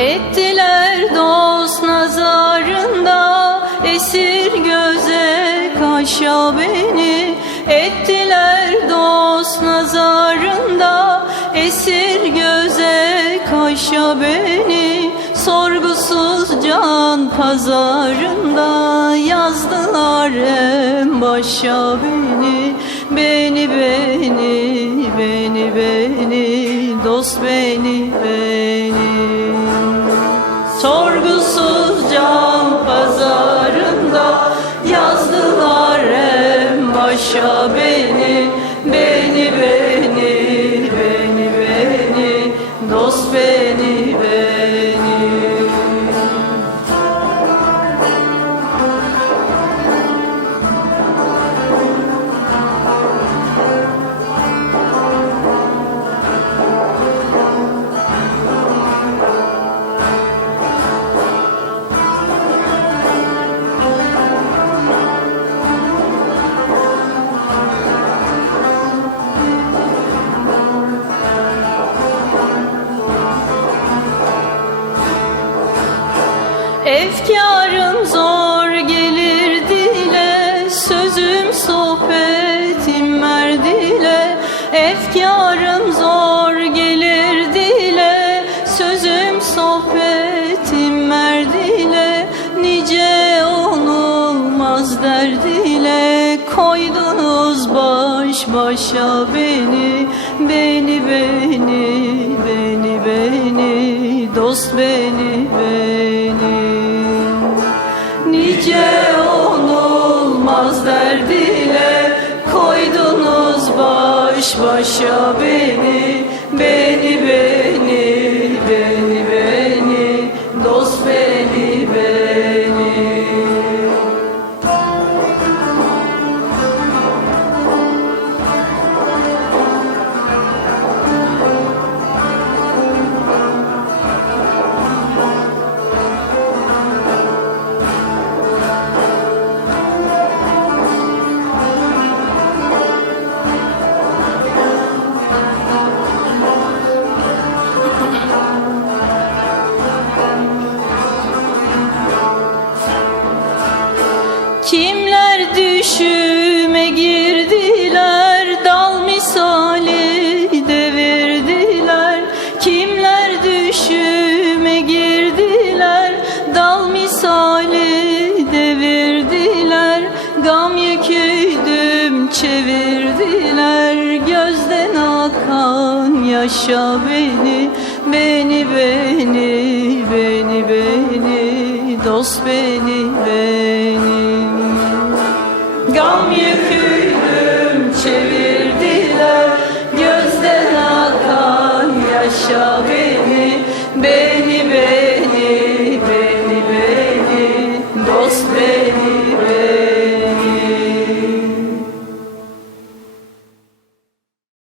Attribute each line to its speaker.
Speaker 1: Ettiler dost nazarında esir göze kaşa beni. Ettiler dost nazarında esir göze kaşa beni. Sorgusuz can pazarında yazdılar en başa beni. Beni beni beni beni dost beni beni Sorgusuz can pazarında yazdılar en başa beni Beni beni beni beni dost beni beni Efkarım zor gelir dile Sözüm sohbetim merdile Efkarım zor gelir dile Sözüm sohbetim merdile Nice onulmaz derdiyle Koydunuz baş başa beni Beni beni beni beni Dost beni başa beni Kimler düşüme girdiler Dal misali devirdiler Kimler düşüme girdiler Dal misali devirdiler Gam yüküydüm çevirdiler. Gözden akan yaşa beni Beni beni beni beni dost benim benim. Gam yüküdüm çevirdiler. Gözden akan yaşa beni. Beni beni beni beni. Dost benim